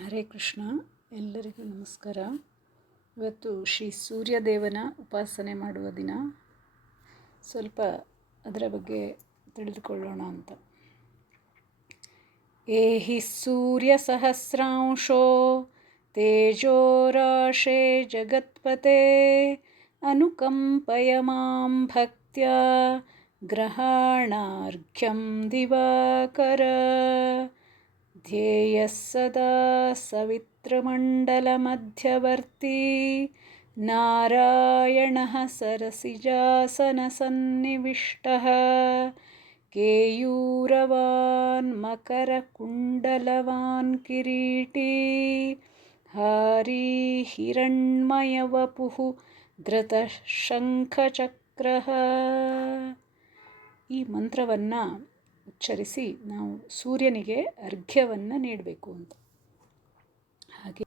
ಹರೇ ಕೃಷ್ಣ, ಎಲ್ಲರಿಗೂ ನಮಸ್ಕಾರ. ಇವತ್ತು ಶ್ರೀ ಸೂರ್ಯದೇವನ ಉಪಾಸನೆ ಮಾಡುವ ದಿನ. ಸ್ವಲ್ಪ ಅದರ ಬಗ್ಗೆ ತಿಳಿದುಕೊಳ್ಳೋಣ ಅಂತ. ಏಹಿ ಸೂರ್ಯ ಸಹಸ್ರಾಂಶೋ ತೇಜೋರಾಶೆ ಜಗತ್ಪತೆ, ಅನುಕಂಪಯ ಮಾಂ ಭಕ್ತ್ಯ, ಗ್ರಹಾಣಾರ್ಘ್ಯಂ ದಿವಾಕರ. ಧ್ಯೇಯः सदा सवित्रमण्डलमध्यवर्ती नारायणः सरसिजासनसन्निविष्टः केयूरवान् मकरकुण्डलवान् किरीटी हारी हिरण्मयवपुः धृतः ಶಂಖಚಕ್ರಃ ಈ ಮಂತ್ರವನ್ನು ಉಚ್ಚರಿಸಿ ನಾವು ಸೂರ್ಯನಿಗೆ ಅರ್ಘ್ಯವನ್ನು ನೀಡಬೇಕು ಅಂತ. ಹಾಗೆ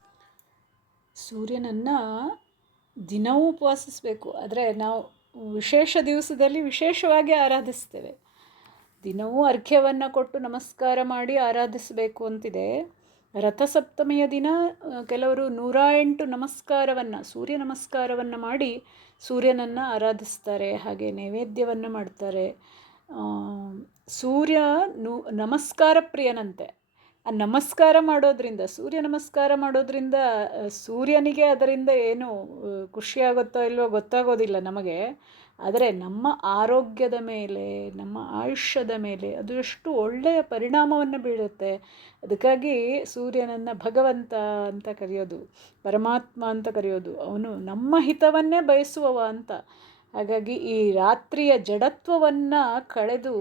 ಸೂರ್ಯನನ್ನು ದಿನವೂ ಉಪವಾಸಿಸಬೇಕು. ಆದರೆ ನಾವು ವಿಶೇಷ ದಿವಸದಲ್ಲಿ ವಿಶೇಷವಾಗಿ ಆರಾಧಿಸ್ತೇವೆ. ದಿನವೂ ಅರ್ಘ್ಯವನ್ನು ಕೊಟ್ಟು ನಮಸ್ಕಾರ ಮಾಡಿ ಆರಾಧಿಸಬೇಕು ಅಂತಿದೆ. ರಥಸಪ್ತಮಿಯ ದಿನ ಕೆಲವರು ನೂರ ಎಂಟು ನಮಸ್ಕಾರವನ್ನು, ಸೂರ್ಯ ನಮಸ್ಕಾರವನ್ನು ಮಾಡಿ ಸೂರ್ಯನನ್ನು ಆರಾಧಿಸ್ತಾರೆ. ಹಾಗೆ ನೈವೇದ್ಯವನ್ನು ಮಾಡ್ತಾರೆ. ಸೂರ್ಯ ನಮಸ್ಕಾರ ಪ್ರಿಯನಂತೆ. ಆ ನಮಸ್ಕಾರ ಮಾಡೋದ್ರಿಂದ, ಸೂರ್ಯ ನಮಸ್ಕಾರ ಮಾಡೋದ್ರಿಂದ ಸೂರ್ಯನಿಗೆ ಅದರಿಂದ ಏನು ಖುಷಿಯಾಗುತ್ತೋ ಇಲ್ವೋ ಗೊತ್ತಾಗೋದಿಲ್ಲ ನಮಗೆ. ಆದರೆ ನಮ್ಮ ಆರೋಗ್ಯದ ಮೇಲೆ, ನಮ್ಮ ಆಯುಷ್ಯದ ಮೇಲೆ ಅದು ಎಷ್ಟು ಒಳ್ಳೆಯ ಪರಿಣಾಮವನ್ನು ಬೀಳುತ್ತೆ. ಅದಕ್ಕಾಗಿ ಸೂರ್ಯನನ್ನು ಭಗವಂತ ಅಂತ ಕರೆಯೋದು, ಪರಮಾತ್ಮ ಅಂತ ಕರೆಯೋದು, ಅವನು ನಮ್ಮ ಹಿತವನ್ನೇ ಬಯಸುವವ ಅಂತ. ಹಾಗಾಗಿ ಈ ರಾತ್ರಿಯ ಜಡತ್ವವನ್ನು ಕಳೆದು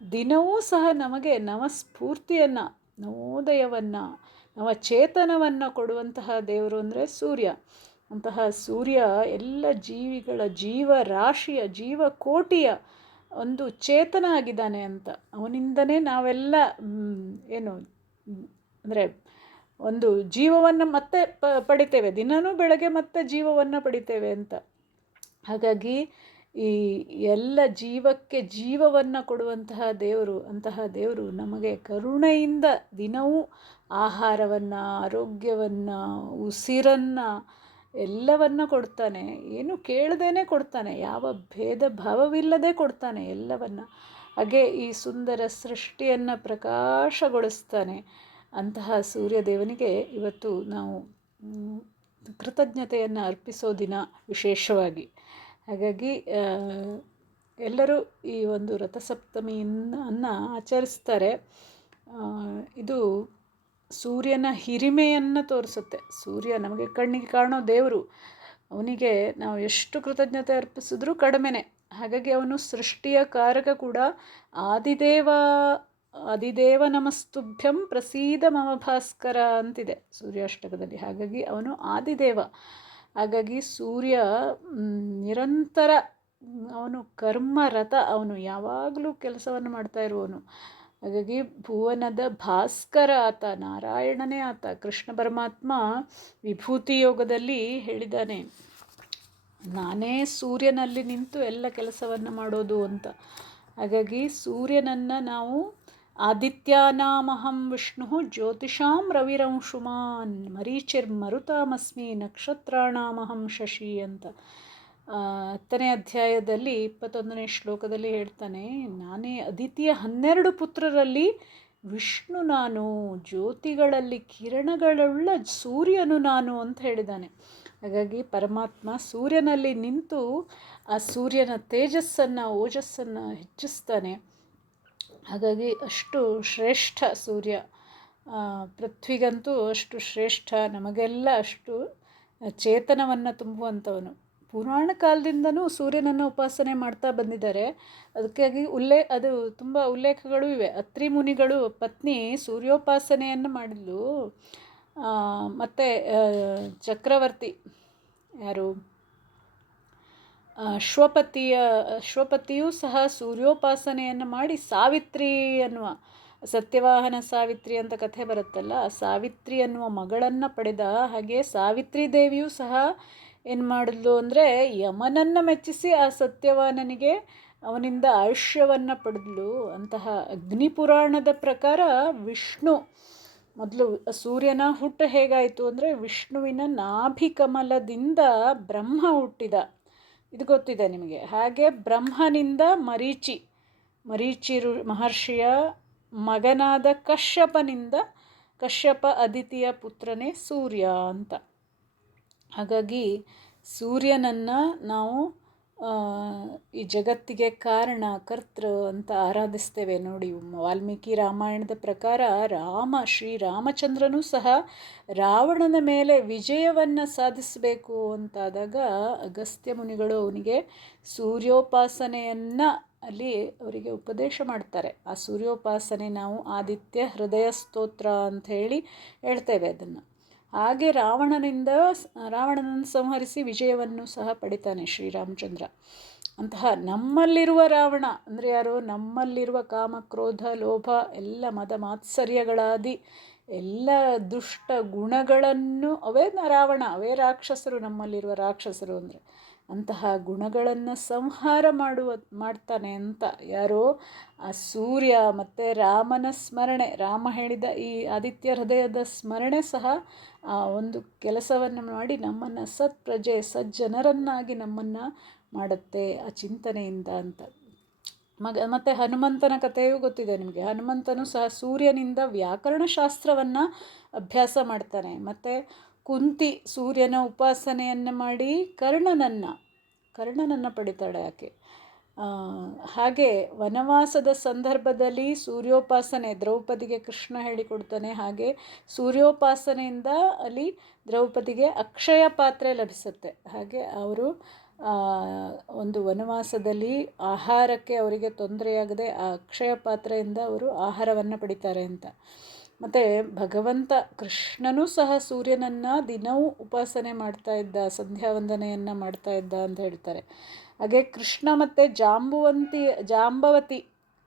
ದಿನವೂ ಸಹ ನಮಗೆ ನವಸ್ಫೂರ್ತಿಯನ್ನು ನವೋದಯವನ್ನು, ನವಚೇತನವನ್ನು ಕೊಡುವಂತಹ ದೇವರು ಅಂದರೆ ಸೂರ್ಯ. ಅಂತಹ ಸೂರ್ಯ ಎಲ್ಲ ಜೀವಿಗಳ ಜೀವರಾಶಿಯ ಜೀವಕೋಟಿಯ ಒಂದು ಚೇತನ ಆಗಿದ್ದಾನೆ ಅಂತ. ಅವನಿಂದನೇ ನಾವೆಲ್ಲ ಏನು, ಅಂದರೆ ಒಂದು ಜೀವವನ್ನು ಮತ್ತೆ ಪಡಿತೇವೆ. ದಿನವೂ ಬೆಳಗ್ಗೆ ಮತ್ತೆ ಜೀವವನ್ನು ಪಡಿತೇವೆ ಅಂತ. ಹಾಗಾಗಿ ಈ ಎಲ್ಲ ಜೀವಕ್ಕೆ ಜೀವವನ್ನು ಕೊಡುವಂತಹ ದೇವರು, ಅಂತಹ ದೇವರು ನಮಗೆ ಕರುಣೆಯಿಂದ ದಿನವೂ ಆಹಾರವನ್ನು, ಆರೋಗ್ಯವನ್ನು, ಉಸಿರನ್ನು ಎಲ್ಲವನ್ನು ಕೊಡ್ತಾನೆ. ಏನು ಕೇಳದೇನೆ ಕೊಡ್ತಾನೆ, ಯಾವ ಭೇದ ಭಾವವಿಲ್ಲದೆ ಕೊಡ್ತಾನೆ ಎಲ್ಲವನ್ನು. ಹಾಗೆ ಈ ಸುಂದರ ಸೃಷ್ಟಿಯನ್ನು ಪ್ರಕಾಶಗೊಳಿಸ್ತಾನೆ ಅಂತಹ ಸೂರ್ಯದೇವನಿಗೆ ಇವತ್ತು ನಾವು ಕೃತಜ್ಞತೆಯನ್ನು ಅರ್ಪಿಸೋ ದಿನ ವಿಶೇಷವಾಗಿ. ಹಾಗಾಗಿ ಎಲ್ಲರೂ ಈ ಒಂದು ರಥಸಪ್ತಮಿಯನ್ನು ಆಚರಿಸ್ತಾರೆ. ಇದು ಸೂರ್ಯನ ಹಿರಿಮೆಯನ್ನು ತೋರಿಸುತ್ತೆ. ಸೂರ್ಯ ನಮಗೆ ಕಣ್ಣಿಗೆ ಕಾಣೋ ದೇವರು. ಅವನಿಗೆ ನಾವು ಎಷ್ಟು ಕೃತಜ್ಞತೆ ಅರ್ಪಿಸಿದ್ರೂ ಕಡಿಮೆನೆ. ಹಾಗಾಗಿ ಅವನು ಸೃಷ್ಟಿಯ ಕಾರಕ ಕೂಡ. ಆದಿದೇವ ಆದಿದೇವ ನಮಸ್ತುಭ್ಯಂ ಪ್ರಸೀದ ಮಮ ಭಾಸ್ಕರ ಅಂತಿದೆ ಸೂರ್ಯಾಷ್ಟಕದಲ್ಲಿ. ಹಾಗಾಗಿ ಅವನು ಆದಿದೇವ. ಹಾಗಾಗಿ ಸೂರ್ಯ ನಿರಂತರ ಅವನು ಕರ್ಮರಥ ಅವನು ಯಾವಾಗಲೂ ಕೆಲಸವನ್ನು ಮಾಡ್ತಾ ಇರುವವನು. ಹಾಗಾಗಿ ಭುವನದ ಭಾಸ್ಕರ ಆತ, ನಾರಾಯಣನೇ ಆತ, ಕೃಷ್ಣ ಪರಮಾತ್ಮ ವಿಭೂತಿ ಯೋಗದಲ್ಲಿ ಹೇಳಿದ್ದಾನೆ, ನಾನೇ ಸೂರ್ಯನಲ್ಲಿ ನಿಂತು ಎಲ್ಲ ಕೆಲಸವನ್ನು ಮಾಡೋದು ಅಂತ. ಹಾಗಾಗಿ ಸೂರ್ಯನನ್ನು ನಾವು ಆದಿತ್ಯಾನಾಮಹಂ ವಿಷ್ಣು ಜ್ಯೋತಿಷಾಂ ರವಿರಂಶುಮಾನ್ ಮರೀಚಿರ್ಮರುತಾಮಸ್ಮಿ ನಕ್ಷತ್ರಾಣಾಮಹಂ ಶಶಿ ಅಂತ. ಹತ್ತನೇ ಅಧ್ಯಾಯದಲ್ಲಿ ಇಪ್ಪತ್ತೊಂದನೇ ಶ್ಲೋಕದಲ್ಲಿ ಹೇಳ್ತಾನೆ, ನಾನೇ ಅದಿತಿಯ ಹನ್ನೆರಡು ಪುತ್ರರಲ್ಲಿ ವಿಷ್ಣು ನಾನು, ಜ್ಯೋತಿಗಳಲ್ಲಿ ಕಿರಣಗಳುಳ್ಳ ಸೂರ್ಯನು ನಾನು ಅಂತ ಹೇಳಿದ್ದಾನೆ. ಹಾಗಾಗಿ ಪರಮಾತ್ಮ ಸೂರ್ಯನಲ್ಲಿ ನಿಂತು ಆ ಸೂರ್ಯನ ತೇಜಸ್ಸನ್ನು, ಓಜಸ್ಸನ್ನು ಹೆಚ್ಚಿಸ್ತಾನೆ. ಹಾಗಾಗಿ ಅಷ್ಟು ಶ್ರೇಷ್ಠ ಸೂರ್ಯ ಪೃಥ್ವಿಗಂತೂ ಅಷ್ಟು ಶ್ರೇಷ್ಠ, ನಮಗೆಲ್ಲ ಅಷ್ಟು ಚೇತನವನ್ನು ತುಂಬುವಂಥವನು. ಪುರಾಣ ಕಾಲದಿಂದನೂ ಸೂರ್ಯನನ್ನು ಉಪಾಸನೆ ಮಾಡ್ತಾ ಬಂದಿದ್ದಾರೆ. ಅದಕ್ಕಾಗಿ ಉಲ್ಲೇ, ಅದು ತುಂಬ ಉಲ್ಲೇಖಗಳು ಇವೆ. ಅತ್ರಿ ಮುನಿಗಳು ಪತ್ನಿ ಸೂರ್ಯೋಪಾಸನೆಯನ್ನು ಮಾಡಿದ್ಲು. ಮತ್ತು ಚಕ್ರವರ್ತಿ ಯಾರು? ಅಶ್ವಪತಿಯ ಅಶ್ವಪತಿಯೂ ಸಹ ಸೂರ್ಯೋಪಾಸನೆಯನ್ನು ಮಾಡಿ ಸಾವಿತ್ರಿ ಅನ್ನುವ, ಸತ್ಯವಾಹನ ಸಾವಿತ್ರಿ ಅಂತ ಕಥೆ ಬರುತ್ತಲ್ಲ ಸಾವಿತ್ರಿ ಅನ್ನುವ ಮಗಳನ್ನು ಪಡೆದ ಹಾಗೆ ಸಾವಿತ್ರಿ ದೇವಿಯೂ ಸಹ ಏನು ಮಾಡಿದ್ಲು ಅಂದರೆ ಯಮನನ್ನು ಮೆಚ್ಚಿಸಿ ಆ ಸತ್ಯವಾನನಿಗೆ ಅವನಿಂದ ಆಯುಷ್ಯವನ್ನು ಪಡೆದ್ಲು. ಅಂತಹ ಅಗ್ನಿಪುರಾಣದ ಪ್ರಕಾರ ವಿಷ್ಣು, ಮೊದಲು ಸೂರ್ಯನ ಹುಟ್ಟು ಹೇಗಾಯಿತು ಅಂದರೆ ವಿಷ್ಣುವಿನ ನಾಭಿಕಮಲದಿಂದ ಬ್ರಹ್ಮ ಹುಟ್ಟಿದ. ಇದು ಗೊತ್ತಿದೆ ನಿಮಗೆ. ಹಾಗೆ ಬ್ರಹ್ಮನಿಂದ ಮರೀಚಿ ಮರೀಚಿ ಮಹರ್ಷಿಯ ಮಗನಾದ ಕಶ್ಯಪನಿಂದ ಕಶ್ಯಪ ಅದಿತಿಯ ಪುತ್ರನೇ ಸೂರ್ಯ ಅಂತ. ಹಾಗಾಗಿ ಸೂರ್ಯನನ್ನು ನಾವು ಈ ಜಗತ್ತಿಗೆ ಕಾರಣ, ಕರ್ತೃ ಅಂತ ಆರಾಧಿಸ್ತೇವೆ ನೋಡಿ. ವಾಲ್ಮೀಕಿ ರಾಮಾಯಣದ ಪ್ರಕಾರ ರಾಮ ಶ್ರೀರಾಮಚಂದ್ರನೂ ಸಹ ರಾವಣನ ಮೇಲೆ ವಿಜಯವನ್ನು ಸಾಧಿಸಬೇಕು ಅಂತಾದಾಗ ಅಗಸ್ತ್ಯ ಮುನಿಗಳು ಅವನಿಗೆ ಸೂರ್ಯೋಪಾಸನೆಯನ್ನು ಅಲ್ಲಿ ಅವರಿಗೆ ಉಪದೇಶ ಮಾಡ್ತಾರೆ. ಆ ಸೂರ್ಯೋಪಾಸನೆ ನಾವು ಆದಿತ್ಯ ಹೃದಯ ಸ್ತೋತ್ರ ಅಂತ ಹೇಳಿ ಹೇಳ್ತೇವೆ ಅದನ್ನು. ಹಾಗೆ ರಾವಣನಿಂದ ರಾವಣನನ್ನು ಸಂಹರಿಸಿ ವಿಜಯವನ್ನು ಸಹ ಪಡಿತಾನೆ ಶ್ರೀರಾಮಚಂದ್ರ. ಅಂತಹ ನಮ್ಮಲ್ಲಿರುವ ರಾವಣ ಅಂದರೆ ಯಾರು? ನಮ್ಮಲ್ಲಿರುವ ಕಾಮ, ಕ್ರೋಧ, ಲೋಭ, ಎಲ್ಲ ಮದ ಮಾತ್ಸರ್ಯಗಳಾದಿ ಎಲ್ಲ ದುಷ್ಟ ಗುಣಗಳನ್ನು ಅವೇ ರಾವಣ, ಅವೇ ರಾಕ್ಷಸರು, ನಮ್ಮಲ್ಲಿರುವ ರಾಕ್ಷಸರು ಅಂದರೆ ಅಂತಹ ಗುಣಗಳನ್ನು ಸಂಹಾರ ಮಾಡುವ, ಮಾಡ್ತಾನೆ ಅಂತ ಯಾರೋ? ಆ ಸೂರ್ಯ ಮತ್ತು ರಾಮನ ಸ್ಮರಣೆ, ರಾಮ ಹೇಳಿದ ಈ ಆದಿತ್ಯ ಹೃದಯದ ಸ್ಮರಣೆ ಸಹ ಒಂದು ಕೆಲಸವನ್ನು ಮಾಡಿ ನಮ್ಮನ್ನು ಸತ್ಪ್ರಜೆ, ಸಜ್ಜನರನ್ನಾಗಿ ನಮ್ಮನ್ನು ಮಾಡುತ್ತೆ ಆ ಚಿಂತನೆಯಿಂದ ಅಂತ. ಮಗ, ಮತ್ತು ಹನುಮಂತನ ಕಥೆಯೂ ಗೊತ್ತಿದೆ ನಿಮಗೆ. ಹನುಮಂತನು ಸಹ ಸೂರ್ಯನಿಂದ ವ್ಯಾಕರಣ ವ್ಯಾಕರಣಶಾಸ್ತ್ರವನ್ನು ಅಭ್ಯಾಸ ಮಾಡ್ತಾನೆ. ಮತ್ತು ಕುಂತಿ ಸೂರ್ಯನ ಉಪಾಸನೆಯನ್ನು ಮಾಡಿ ಕರ್ಣನನ್ನು ಕರ್ಣನನ್ನು ಪಡಿತಾಳೆ ಆಕೆ. ಹಾಗೆ ವನವಾಸದ ಸಂದರ್ಭದಲ್ಲಿ ಸೂರ್ಯೋಪಾಸನೆ, ದ್ರೌಪದಿಗೆ ಕೃಷ್ಣ ಹೇಳಿಕೊಡ್ತಾನೆ. ಹಾಗೆ ಸೂರ್ಯೋಪಾಸನೆಯಿಂದ ಅಲ್ಲಿ ದ್ರೌಪದಿಗೆ ಅಕ್ಷಯ ಪಾತ್ರೆ ಲಭಿಸುತ್ತೆ. ಹಾಗೆ ಅವರು ಒಂದು ವನವಾಸದಲ್ಲಿ ಆಹಾರಕ್ಕೆ ಅವರಿಗೆ ತೊಂದರೆಯಾಗದೆ ಆ ಅಕ್ಷಯ ಪಾತ್ರೆಯಿಂದ ಅವರು ಆಹಾರವನ್ನು ಪಡಿತಾರೆ ಅಂತ. ಮತ್ತು ಭಗವಂತ ಕೃಷ್ಣನೂ ಸಹ ಸೂರ್ಯನನ್ನು ದಿನವೂ ಉಪಾಸನೆ ಮಾಡ್ತಾ ಇದ್ದ ಸಂಧ್ಯಾ ವಂದನೆಯನ್ನು ಮಾಡ್ತಾ ಇದ್ದ ಅಂತ ಹೇಳ್ತಾರೆ. ಹಾಗೆ ಕೃಷ್ಣ ಮತ್ತು ಜಾಂಬುವಂತಿ, ಜಾಂಬವತಿ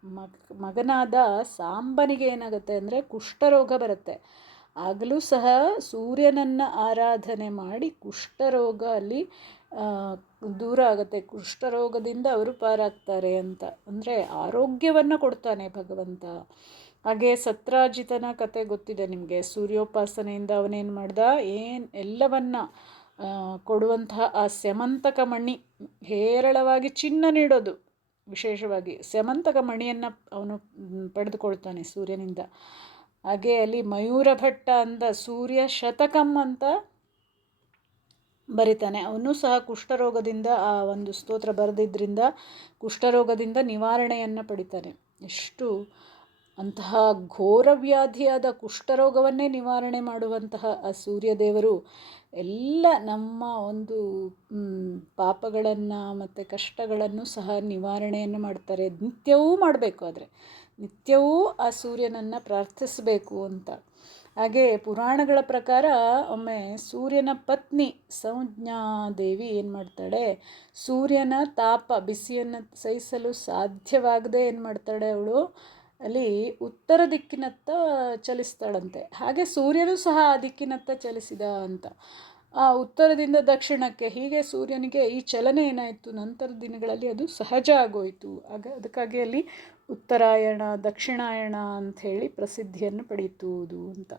ಮಗ, ಮಗನಾದ ಸಾಂಬನಿಗೆ ಏನಾಗುತ್ತೆ ಅಂದರೆ ಕುಷ್ಠರೋಗ ಬರುತ್ತೆ. ಆಗಲೂ ಸಹ ಸೂರ್ಯನನ್ನು ಆರಾಧನೆ ಮಾಡಿ ಕುಷ್ಠರೋಗ ಅಲ್ಲಿ ದೂರ ಆಗುತ್ತೆ. ಕುಷ್ಠರೋಗದಿಂದ ಅವರು ಪಾರಾಗ್ತಾರೆ ಅಂತ. ಅಂದರೆ ಆರೋಗ್ಯವನ್ನು ಕೊಡ್ತಾನೆ ಭಗವಂತ. ಹಾಗೆ ಸತ್ರಾಜಿತನ ಕತೆ ಗೊತ್ತಿದೆ ನಿಮಗೆ. ಸೂರ್ಯೋಪಾಸನೆಯಿಂದ ಅವನೇನು ಮಾಡ್ದ? ಏನು, ಎಲ್ಲವನ್ನ ಕೊಡುವಂತಹ ಆ ಸೆಮಂತಕ ಮಣಿ ಹೇರಳವಾಗಿ ಚಿನ್ನ ನೀಡೋದು. ವಿಶೇಷವಾಗಿ ಸೆಮಂತಕ ಮಣಿಯನ್ನು ಅವನು ಪಡೆದುಕೊಳ್ತಾನೆ ಸೂರ್ಯನಿಂದ. ಹಾಗೆ ಅಲ್ಲಿ ಮಯೂರ ಭಟ್ಟ ಅಂದ ಸೂರ್ಯ ಶತಕಂ ಅಂತ ಬರಿತಾನೆ. ಅವನು ಸಹ ಕುಷ್ಠರೋಗದಿಂದ ಆ ಒಂದು ಸ್ತೋತ್ರ ಬರೆದಿದ್ದರಿಂದ ಕುಷ್ಠರೋಗದಿಂದ ನಿವಾರಣೆಯನ್ನು ಪಡಿತಾನೆ. ಎಷ್ಟು ಅಂತಹ ಘೋರವ್ಯಾಧಿಯಾದ ಕುಷ್ಠರೋಗವನ್ನೇ ನಿವಾರಣೆ ಮಾಡುವಂತಹ ಆ ಸೂರ್ಯದೇವರು ಎಲ್ಲ ನಮ್ಮ ಒಂದು ಪಾಪಗಳನ್ನು ಮತ್ತು ಕಷ್ಟಗಳನ್ನು ಸಹ ನಿವಾರಣೆಯನ್ನು ಮಾಡ್ತಾರೆ. ನಿತ್ಯವೂ ಮಾಡಬೇಕು ಆದರೆ. ನಿತ್ಯವೂ ಆ ಸೂರ್ಯನನ್ನು ಪ್ರಾರ್ಥಿಸಬೇಕು ಅಂತ. ಹಾಗೆ ಪುರಾಣಗಳ ಪ್ರಕಾರ ಒಮ್ಮೆ ಸೂರ್ಯನ ಪತ್ನಿ ಸಂಜ್ಞಾದೇವಿ ಏನು ಮಾಡ್ತಾಳೆ? ಸೂರ್ಯನ ತಾಪ, ಬಿಸಿಯನ್ನು ಸಹಿಸಲು ಸಾಧ್ಯವಾಗದೆ ಏನು ಮಾಡ್ತಾಳೆ ಅವಳು? ಅಲ್ಲಿ ಉತ್ತರ ದಿಕ್ಕಿನತ್ತ ಚಲಿಸ್ತಾಳಂತೆ. ಹಾಗೆ ಸೂರ್ಯನು ಸಹ ಆ ದಿಕ್ಕಿನತ್ತ ಚಲಿಸಿದ ಅಂತ. ಆ ಉತ್ತರದಿಂದ ದಕ್ಷಿಣಕ್ಕೆ ಹೀಗೆ ಸೂರ್ಯನಿಗೆ ಈ ಚಲನೆ ಏನಾಯಿತು? ನಂತರದ ದಿನಗಳಲ್ಲಿ ಅದು ಸಹಜ ಆಗೋಯಿತು. ಆಗ ಅದಕ್ಕಾಗಿ ಅಲ್ಲಿ ಉತ್ತರಾಯಣ, ದಕ್ಷಿಣಾಯಣ ಅಂಥೇಳಿ ಪ್ರಸಿದ್ಧಿಯನ್ನು ಪಡೆಯುತ್ತುವುದು ಅಂತ.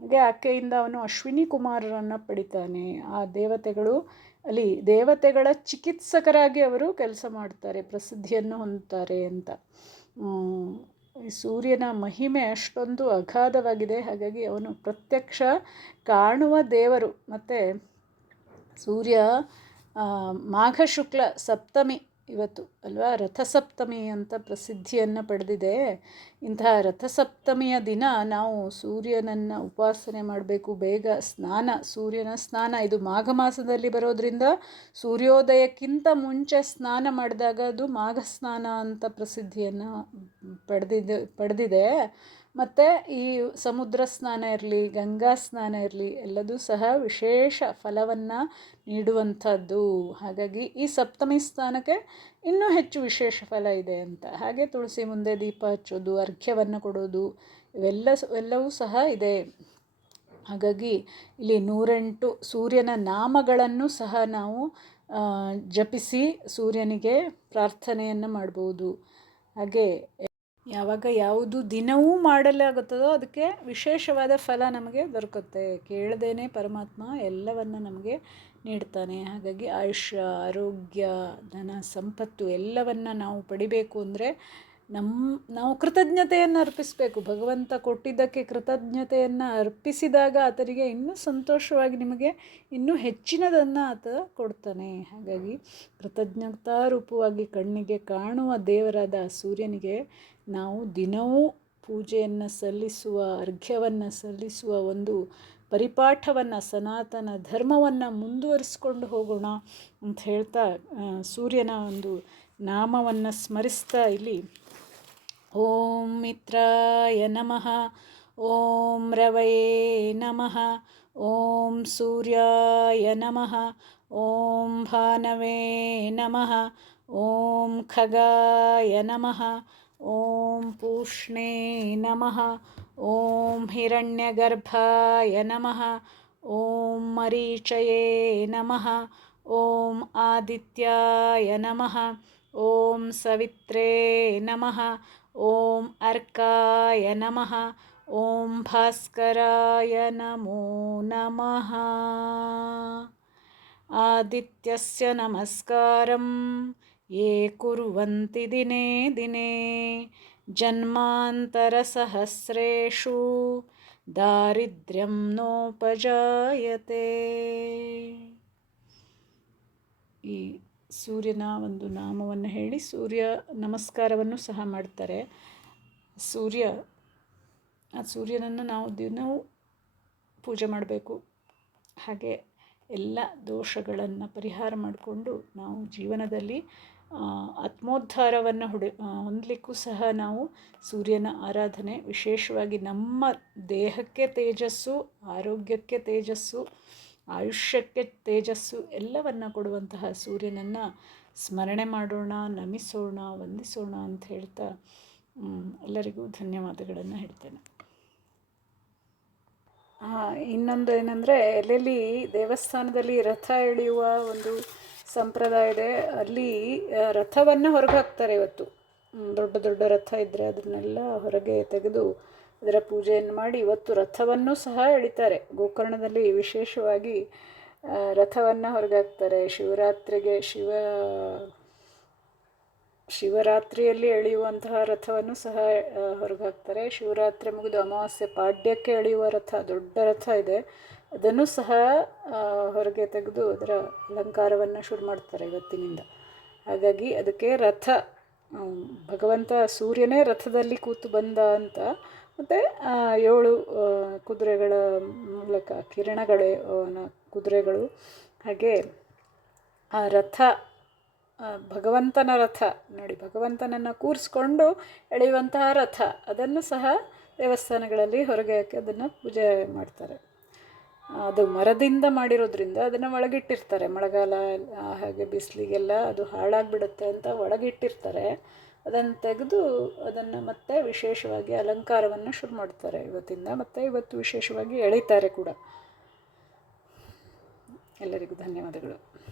ಹಾಗೆ ಆಕೆಯಿಂದ ಅವನು ಅಶ್ವಿನಿ ಕುಮಾರರನ್ನು ಪಡಿತಾನೆ. ಆ ದೇವತೆಗಳು ಅಲ್ಲಿ ದೇವತೆಗಳ ಚಿಕಿತ್ಸಕರಾಗಿ ಅವರು ಕೆಲಸ ಮಾಡ್ತಾರೆ, ಪ್ರಸಿದ್ಧಿಯನ್ನು ಹೊಂದುತ್ತಾರೆ ಅಂತ. ಸೂರ್ಯನ ಮಹಿಮೆ ಅಷ್ಟೊಂದು ಅಗಾಧವಾಗಿದೆ. ಹಾಗಾಗಿ ಅವನು ಪ್ರತ್ಯಕ್ಷ ಕಾಣುವ ದೇವರು. ಮತ್ತು ಸೂರ್ಯ ಮಾಘ ಶುಕ್ಲ ಸಪ್ತಮಿ ಇವತ್ತು ಅಲ್ವಾ? ರಥಸಪ್ತಮಿ ಅಂತ ಪ್ರಸಿದ್ಧಿಯನ್ನು ಪಡೆದಿದೆ. ಇಂತಹ ರಥಸಪ್ತಮಿಯ ದಿನ ನಾವು ಸೂರ್ಯನನ್ನು ಉಪಾಸನೆ ಮಾಡಬೇಕು. ಬೇಗ ಸ್ನಾನ, ಸೂರ್ಯನ ಸ್ನಾನ. ಇದು ಮಾಘ ಮಾಸದಲ್ಲಿ ಬರೋದರಿಂದ ಸೂರ್ಯೋದಯಕ್ಕಿಂತ ಮುಂಚೆ ಸ್ನಾನ ಮಾಡಿದಾಗ ಅದು ಮಾಘ ಸ್ನಾನ ಅಂತ ಪ್ರಸಿದ್ಧಿಯನ್ನು ಪಡೆದಿದೆ ಪಡೆದಿದೆ. ಮತ್ತು ಈ ಸಮುದ್ರ ಸ್ನಾನ ಇರಲಿ, ಗಂಗಾ ಸ್ನಾನ ಇರಲಿ, ಎಲ್ಲದೂ ಸಹ ವಿಶೇಷ ಫಲವನ್ನು ನೀಡುವಂಥದ್ದು. ಹಾಗಾಗಿ ಈ ಸಪ್ತಮಿ ಸ್ನಾನಕ್ಕೆ ಇನ್ನೂ ಹೆಚ್ಚು ವಿಶೇಷ ಫಲ ಇದೆ ಅಂತ. ಹಾಗೆ ತುಳಸಿ ಮುಂದೆ ದೀಪ ಹಚ್ಚೋದು, ಅರ್ಘ್ಯವನ್ನು ಕೊಡೋದು, ಇವೆಲ್ಲ ಎಲ್ಲವೂ ಸಹ ಇದೆ. ಹಾಗಾಗಿ ಇಲ್ಲಿ ನೂರೆಂಟು ಸೂರ್ಯನ ನಾಮಗಳನ್ನು ಸಹ ನಾವು ಜಪಿಸಿ ಸೂರ್ಯನಿಗೆ ಪ್ರಾರ್ಥನೆಯನ್ನು ಮಾಡ್ಬೋದು. ಹಾಗೆ ಯಾವಾಗ ಯಾವುದು ದಿನವೂ ಮಾಡಲಾಗುತ್ತದೋ ಅದಕ್ಕೆ ವಿಶೇಷವಾದ ಫಲ ನಮಗೆ ದೊರಕುತ್ತೆ. ಕೇಳದೇನೆ ಪರಮಾತ್ಮ ಎಲ್ಲವನ್ನು ನಮಗೆ ನೀಡ್ತಾನೆ. ಹಾಗಾಗಿ ಆಯುಷ್ಯ, ಆರೋಗ್ಯ, ಧನ, ಸಂಪತ್ತು ಎಲ್ಲವನ್ನು ನಾವು ಪಡಿಬೇಕು ಅಂದರೆ ನಮ್ಮ ನಾವು ಕೃತಜ್ಞತೆಯನ್ನು ಅರ್ಪಿಸಬೇಕು. ಭಗವಂತ ಕೊಟ್ಟಿದ್ದಕ್ಕೆ ಕೃತಜ್ಞತೆಯನ್ನು ಅರ್ಪಿಸಿದಾಗ ಆತನಿಗೆ ಇನ್ನೂ ಸಂತೋಷವಾಗಿ ನಿಮಗೆ ಇನ್ನೂ ಹೆಚ್ಚಿನದನ್ನು ಆತ ಕೊಡ್ತಾನೆ. ಹಾಗಾಗಿ ಕೃತಜ್ಞತಾ ರೂಪವಾಗಿ ಕಣ್ಣಿಗೆ ಕಾಣುವ ದೇವರಾದ ಸೂರ್ಯನಿಗೆ ನಾವು ದಿನವೂ ಪೂಜೆಯನ್ನು ಸಲ್ಲಿಸುವ, ಅರ್ಘ್ಯವನ್ನು ಸಲ್ಲಿಸುವ ಒಂದು ಪರಿಪಾಠವನ್ನು, ಸನಾತನ ಧರ್ಮವನ್ನು ಮುಂದುವರಿಸ್ಕೊಂಡು ಹೋಗೋಣ ಅಂತ ಹೇಳ್ತಾ ಸೂರ್ಯನ ಒಂದು ನಾಮವನ್ನು ಸ್ಮರಿಸ್ತಾ ಇಲ್ಲಿ. ಓಂ ಮಿತ್ರಾಯ ನಮಃ, ಓಂ ರವಯೇ ನಮಃ, ಓಂ ಸೂರ್ಯಾಯ ನಮಃ, ಓಂ ಭಾನವೇ ನಮಃ, ಓಂ ಖಗಾಯ ನಮಃ ಓಂ ಪೂಷ್ಣೇ ನಮಃ ಓಂ ಹಿರಣ್ಯಗರ್ಭಾಯ ನಮಃ ಓಂ ಮರೀಚಯೇ ನಮಃ ಓಂ ಆದಿತ್ಯಾಯ ನಮಃ ಓಂ ಸವಿತ್ರೇ ನಮಃ ಓಂ ಅರ್ಕಾಯ ನಮಃ ಓಂ ಭಾಸ್ಕರಾಯ ನಮೋ ನಮಃ ಆದಿತ್ಯಸ್ಯ ನಮಸ್ಕಾರಂ ಯೇ ಕುರುವಂತಿ ದಿನೇ ದಿನೇ ಜನ್ಮಾಂತರಸಹಸ್ರೇಷು ದಾರಿದ್ರ್ಯಂ ನೋಪಜಾಯತೆ. ಈ ಸೂರ್ಯನ ಒಂದು ನಾಮವನ್ನು ಹೇಳಿ ಸೂರ್ಯ ನಮಸ್ಕಾರವನ್ನು ಸಹ ಮಾಡ್ತಾರೆ. ಸೂರ್ಯ, ಆ ಸೂರ್ಯನನ್ನು ನಾವು ದಿನವೂ ಪೂಜೆ ಮಾಡಬೇಕು. ಹಾಗೆ ಎಲ್ಲ ದೋಷಗಳನ್ನು ಪರಿಹಾರ ಮಾಡಿಕೊಂಡು ನಾವು ಜೀವನದಲ್ಲಿ ಆತ್ಮೋದ್ಧಾರವನ್ನು ಹೊಡೆ ಹೊಂದಲಿಕ್ಕೂ ಸಹ ನಾವು ಸೂರ್ಯನ ಆರಾಧನೆ, ವಿಶೇಷವಾಗಿ ನಮ್ಮ ದೇಹಕ್ಕೆ ತೇಜಸ್ಸು, ಆರೋಗ್ಯಕ್ಕೆ ತೇಜಸ್ಸು, ಆಯುಷ್ಯಕ್ಕೆ ತೇಜಸ್ಸು ಎಲ್ಲವನ್ನು ಕೊಡುವಂತಹ ಸೂರ್ಯನನ್ನು ಸ್ಮರಣೆ ಮಾಡೋಣ, ನಮಿಸೋಣ, ವಂದಿಸೋಣ ಅಂತ ಹೇಳ್ತಾ ಎಲ್ಲರಿಗೂ ಧನ್ಯವಾದಗಳನ್ನು ಹೇಳ್ತೇನೆ. ಇನ್ನೊಂದು ಏನಂದರೆ, ಎಲ್ಲೆಲ್ಲಿ ದೇವಸ್ಥಾನದಲ್ಲಿ ರಥ ಎಳೆಯುವ ಒಂದು ಸಂಪ್ರದಾಯ ಇದೆ, ಅಲ್ಲಿ ರಥವನ್ನು ಹೊರಗೆ ಹಾಕ್ತಾರೆ ಇವತ್ತು ದೊಡ್ಡ ದೊಡ್ಡ ರಥ ಇದ್ದರೆ ಅದನ್ನೆಲ್ಲ ಹೊರಗೆ ತೆಗೆದು ಅದರ ಪೂಜೆಯನ್ನು ಮಾಡಿ ಇವತ್ತು ರಥವನ್ನು ಸಹ ಎಳಿತಾರೆ. ಗೋಕರ್ಣದಲ್ಲಿ ವಿಶೇಷವಾಗಿ ರಥವನ್ನು ಹೊರಗೆ ಹಾಕ್ತಾರೆ ಶಿವರಾತ್ರಿಗೆ ಶಿವ ಶಿವರಾತ್ರಿಯಲ್ಲಿ ಎಳೆಯುವಂತಹ ರಥವನ್ನು ಸಹ ಹೊರಗೆ ಹಾಕ್ತಾರೆ ಶಿವರಾತ್ರಿ ಮುಗಿದು ಅಮಾವಾಸ್ಯೆ ಪಾಡ್ಯಕ್ಕೆ ಎಳೆಯುವ ರಥ, ದೊಡ್ಡ ರಥ ಇದೆ. ಅದನ್ನು ಸಹ ಹೊರಗೆ ತೆಗೆದು ಅದರ ಅಲಂಕಾರವನ್ನು ಶುರು ಮಾಡ್ತಾರೆ ಇವತ್ತಿನಿಂದ. ಹಾಗಾಗಿ ಅದಕ್ಕೆ ರಥ ಭಗವಂತ ಸೂರ್ಯನೇ ರಥದಲ್ಲಿ ಕೂತು ಬಂದ ಅಂತ, ಮತ್ತು ಏಳು ಕುದುರೆಗಳ ಮೂಲಕ ಕಿರಣಗಳೇ ಕುದುರೆಗಳು. ಹಾಗೆ ಆ ರಥ ಭಗವಂತನ ರಥ. ನೋಡಿ, ಭಗವಂತನನ್ನು ಕೂರಿಸ್ಕೊಂಡು ಎಳೆಯುವಂತಹ ರಥ. ಅದನ್ನು ಸಹ ದೇವಸ್ಥಾನಗಳಲ್ಲಿ ಹೊರಗೆ ಹಾಕಿ ಅದನ್ನು ಪೂಜೆ ಮಾಡ್ತಾರೆ. ಅದು ಮರದಿಂದ ಮಾಡಿರೋದ್ರಿಂದ ಅದನ್ನು ಒಳಗಿಟ್ಟಿರ್ತಾರೆ. ಮಳೆಗಾಲ ಹಾಗೆ ಬಿಸಿಲಿಗೆಲ್ಲ ಅದು ಹಾಳಾಗಿಬಿಡುತ್ತೆ ಅಂತ ಒಳಗಿಟ್ಟಿರ್ತಾರೆ. ಅದನ್ನು ತೆಗೆದು ಅದನ್ನು ಮತ್ತೆ ವಿಶೇಷವಾಗಿ ಅಲಂಕಾರವನ್ನು ಶುರು ಮಾಡ್ತಾರೆ. ಇವತ್ತಿಂದ ಮತ್ತು ಇವತ್ತು ವಿಶೇಷವಾಗಿ ಎಳಿತಾರೆ ಕೂಡ. ಎಲ್ಲರಿಗೂ ಧನ್ಯವಾದಗಳು.